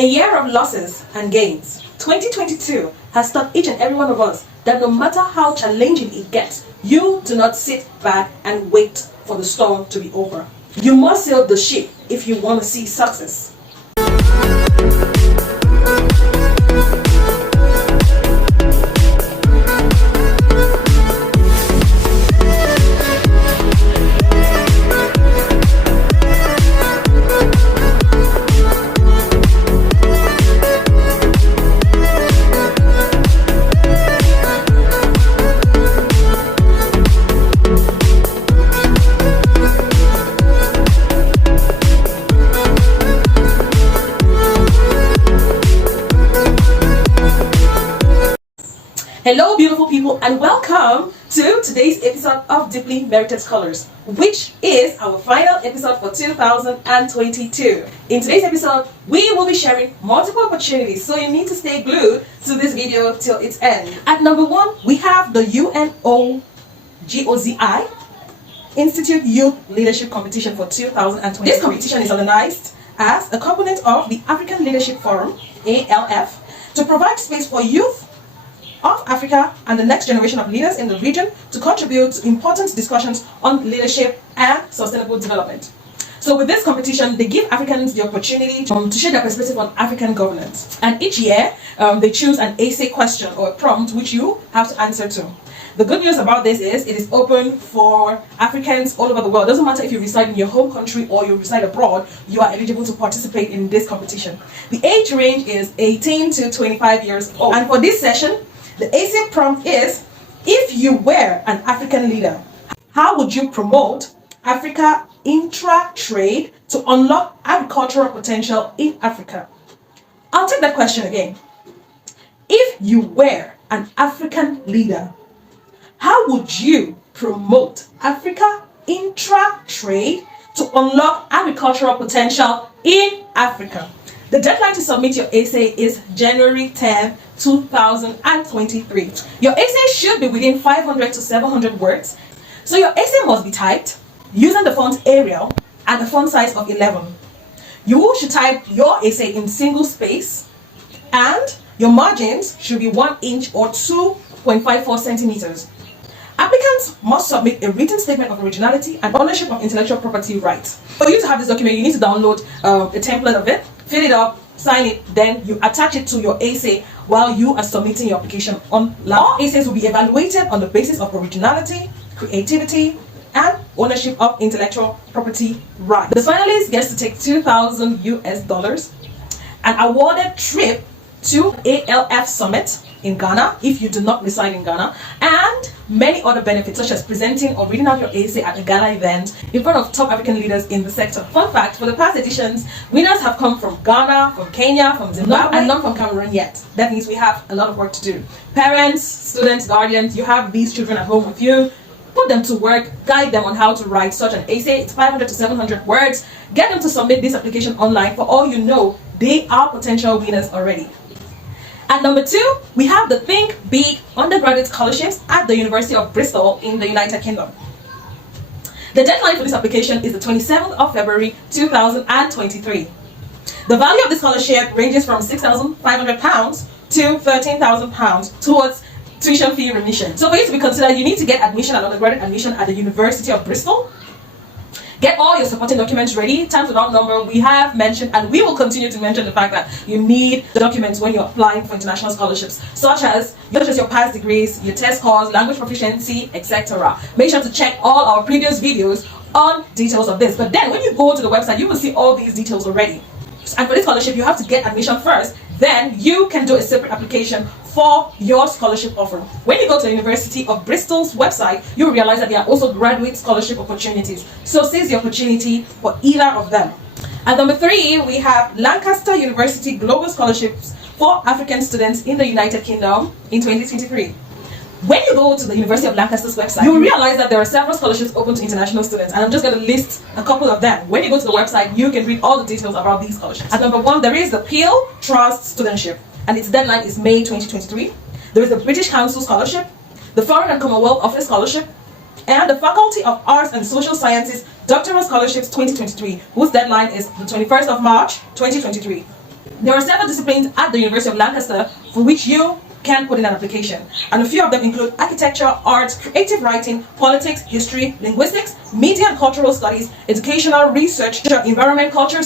A year of losses and gains. 2022 has taught each and every one of us that no matter how challenging it gets, you do not sit back and wait for the storm to be over. You must sail the ship if you want to see success. Hello beautiful people, and welcome to today's episode of Deeply Merited Scholars, which is our final episode for 2022. In today's episode, we will be sharing multiple opportunities, so you need to stay glued to this video till its end. At number 1, we have the UNOGOZI Institute Youth Leadership Competition for 2023. This competition is organized as a component of the African Leadership Forum, ALF, to provide space for youth of Africa and the next generation of leaders in the region to contribute to important discussions on leadership and sustainable development. So with this competition, they give Africans the opportunity to share their perspective on African governance. And each year, they choose an essay question or a prompt which you have to answer to. The good news about this is it is open for Africans all over the world. It doesn't matter if you reside in your home country or you reside abroad, you are eligible to participate in this competition. The age range is 18 to 25 years old. And for this session, the essay prompt is, if you were an African leader, how would you promote Africa intra-trade to unlock agricultural potential in Africa? I'll take that question again. If you were an African leader, how would you promote Africa intra-trade to unlock agricultural potential in Africa? The deadline to submit your essay is January 10, 2023. Your essay should be within 500 to 700 words. So your essay must be typed using the font Arial and a font size of 11. You should type your essay in single space, and your margins should be 1 inch or 2.54 centimeters. Applicants must submit a written statement of originality and ownership of intellectual property rights. For you to have this document, you need to download a template of it, fill it up, sign it, then you attach it to your essay while you are submitting your application online. All essays will be evaluated on the basis of originality, creativity, and ownership of intellectual property rights. The finalist gets to take $2,000 US, an awarded trip to ALF Summit in Ghana if you do not reside in Ghana, and many other benefits such as presenting or reading out your essay at a gala event in front of top African leaders in the sector. Fun fact, for the past editions, winners have come from Ghana, from Kenya, from Zimbabwe, and none from Cameroon yet. That means we have a lot of work to do. Parents, students, guardians, you have these children at home with you. Put them to work, guide them on how to write such an essay. It's 500 to 700 words. Get them to submit this application online. For all you know, they are potential winners already. At number 2, we have the Think Big undergraduate scholarships at the University of Bristol in the United Kingdom. The deadline for this application is the 27th of February 2023. The value of the scholarship ranges from £6,500 to £13,000 towards tuition fee remission. So for you to be considered, you need to get admission and undergraduate admission at the University of Bristol. Get all your supporting documents ready. Times without number, we have mentioned, and we will continue to mention the fact that you need documents when you're applying for international scholarships, such as your past degrees, your test scores, language proficiency, etc. Make sure to check all our previous videos on details of this. But then when you go to the website, you will see all these details already. And for this scholarship, you have to get admission first. Then you can do a separate application for your scholarship offer. When you go to the University of Bristol's website, you'll realize that there are also graduate scholarship opportunities. So seize the opportunity for either of them. At number 3, we have Lancaster University Global Scholarships for African students in the United Kingdom in 2023. When you go to the University of Lancaster's website, you will realize that there are several scholarships open to international students, and I'm just going to list a couple of them. When you go to the website, you can read all the details about these scholarships. At number 1, there is the Peel Trust Studentship, and its deadline is May 2023. There is the British Council Scholarship, the Foreign and Commonwealth Office Scholarship, and the Faculty of Arts and Social Sciences Doctoral Scholarships 2023, whose deadline is the 21st of March 2023. There are several disciplines at the University of Lancaster for which you can put in an application, and a few of them include architecture, arts, creative writing, politics, history, linguistics, media and cultural studies, educational research, environment, culture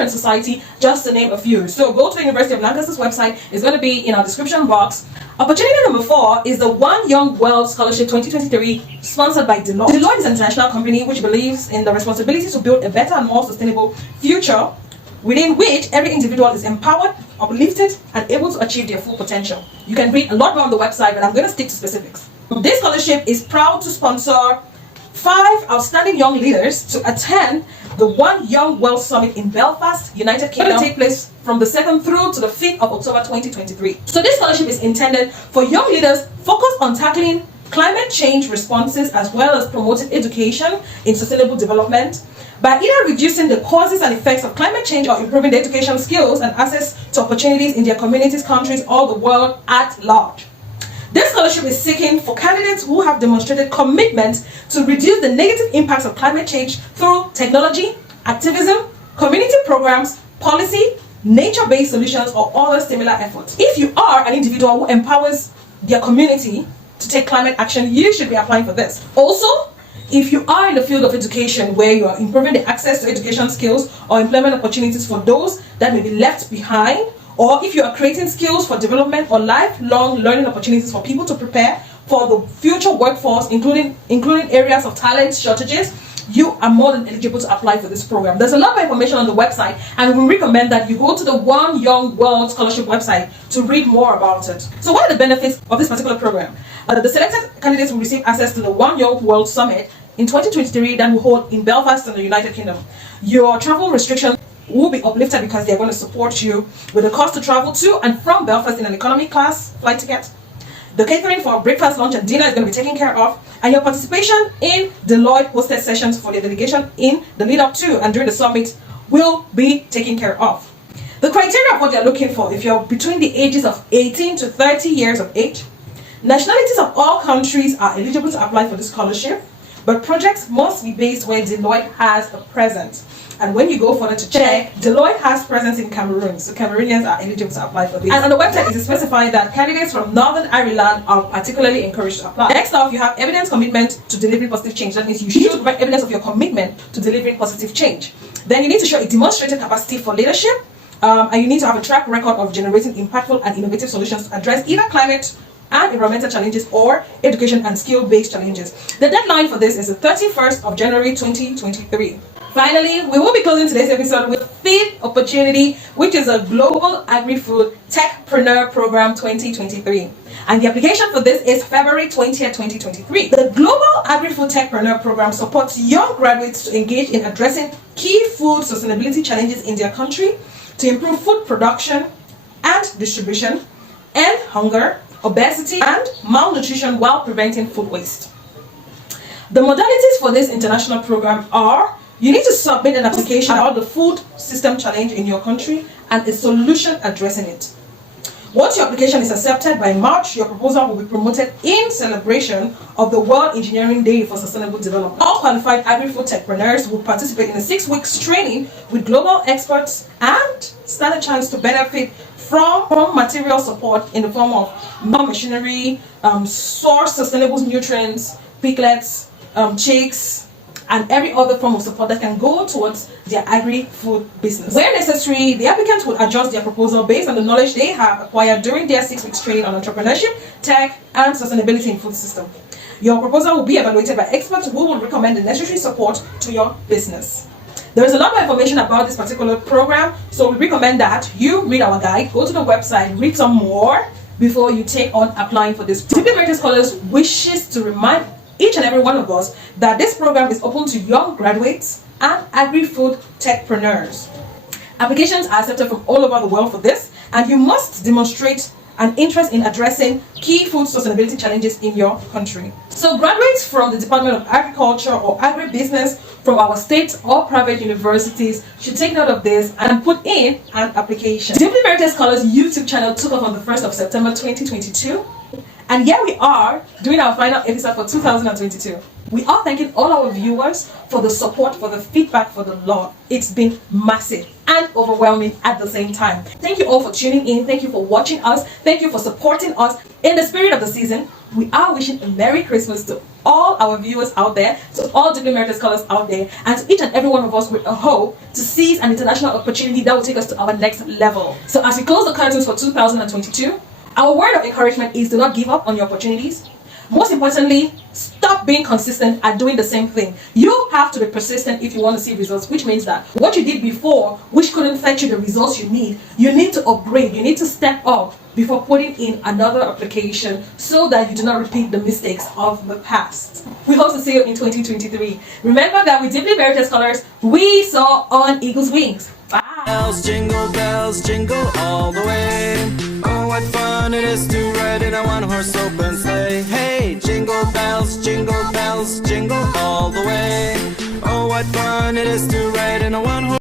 and society, just to name a few. So go to the University of Lancaster's website. It's going to be in our description box. Opportunity number 4 is the One Young World Scholarship 2023, sponsored by Deloitte. Deloitte is an international company which believes in the responsibility to build a better and more sustainable future, within which every individual is empowered, uplifted, and able to achieve their full potential. You can read a lot more on the website, but I'm going to stick to specifics. This scholarship is proud to sponsor 5 outstanding young leaders to attend the One Young World Summit in Belfast, United Kingdom. It will take place from the 2nd through to the 5th of October 2023. So this scholarship is intended for young leaders focused on tackling climate change responses as well as promoting education in sustainable development, by either reducing the causes and effects of climate change or improving the education skills and access to opportunities in their communities, countries, or the world at large. This scholarship is seeking for candidates who have demonstrated commitment to reduce the negative impacts of climate change through technology, activism, community programs, policy, nature-based solutions, or other similar efforts. If you are an individual who empowers their community to take climate action, you should be applying for this. Also, if you are in the field of education where you are improving the access to education skills or employment opportunities for those that may be left behind, or if you are creating skills for development or lifelong learning opportunities for people to prepare for the future workforce, including areas of talent shortages, you are more than eligible to apply for this program. There's a lot of information on the website, and we recommend that you go to the One Young World Scholarship website to read more about it. So what are the benefits of this particular program? The selected candidates will receive access to the One Young World Summit in 2023 that will hold in Belfast in the United Kingdom. Your travel restrictions will be uplifted because they're going to support you with the cost to travel to and from Belfast in an economy class flight ticket. The catering for breakfast, lunch, and dinner is going to be taken care of, and your participation in Deloitte hosted sessions for the delegation in the lead up to and during the summit will be taken care of. The criteria of what they're looking for: if you're between the ages of 18 to 30 years of age, nationalities of all countries are eligible to apply for this scholarship, but projects must be based where Deloitte has a presence. And when you go further to check, Deloitte has presence in Cameroon, so Cameroonians are eligible to apply for this. And on the website, it is specified that candidates from Northern Ireland are particularly encouraged to apply. Next off, you have evidence commitment to delivering positive change. That means you should provide evidence of your commitment to delivering positive change. Then you need to show a demonstrated capacity for leadership, and you need to have a track record of generating impactful and innovative solutions to address either climate and environmental challenges or education and skill-based challenges. The deadline for this is the 31st of January 2023. Finally, we will be closing today's episode with Feed Opportunity, which is a Global Agri-Food Techpreneur Program 2023. And the application for this is February 20th, 2023. The Global Agri-Food Techpreneur Program supports young graduates to engage in addressing key food sustainability challenges in their country to improve food production and distribution, end hunger, obesity, and malnutrition while preventing food waste. The modalities for this international program are: you need to submit an application about the food system challenge in your country and a solution addressing it. Once your application is accepted by March, your proposal will be promoted in celebration of the World Engineering Day for Sustainable Development. All qualified agri-food techpreneurs will participate in a 6-week training with global experts and stand a chance to benefit from material support in the form of machinery, source sustainable nutrients, piglets, chicks, and every other form of support that can go towards their agri-food business. Where necessary, the applicants will adjust their proposal based on the knowledge they have acquired during their 6 weeks training on entrepreneurship, tech, and sustainability in food system. Your proposal will be evaluated by experts who will recommend the necessary support to your business. There is a lot more information about this particular program, so we recommend that you read our guide, go to the website, read some more before you take on applying for this. Simply Merited Scholars wishes to remind each and every one of us that this program is open to young graduates and agri-food techpreneurs. Applications are accepted from all over the world for this, and you must demonstrate an interest in addressing key food sustainability challenges in your country. So graduates from the Department of Agriculture or Agribusiness from our state or private universities should take note of this and put in an application. Simply Merited Scholars YouTube channel took off on the 1st of September 2022. And here we are doing our final episode for 2022. We are thanking all our viewers for the support, for the feedback, for the love. It's been massive and overwhelming at the same time. Thank you all for tuning in. Thank you for watching us. Thank you for supporting us. In the spirit of the season, we are wishing a Merry Christmas to all our viewers out there, to all Deeply Merited Scholars out there, and to each and every one of us with a hope to seize an international opportunity that will take us to our next level. So as we close the curtains for 2022, our word of encouragement is do not give up on your opportunities. Most importantly, stop being consistent at doing the same thing. You have to be persistent if you want to see results, which means that what you did before, which couldn't fetch you the results you need to upgrade, you need to step up before putting in another application so that you do not repeat the mistakes of the past. We hope to see you in 2023. Remember that with Deeply Merited Scholars, we soar on eagle's wings. Bye. Bells, jingle all the way. Oh, what fun it is to ride in a one-horse open sleigh. Hey, jingle bells, jingle all the way. Oh, what fun it is to ride in a one-horse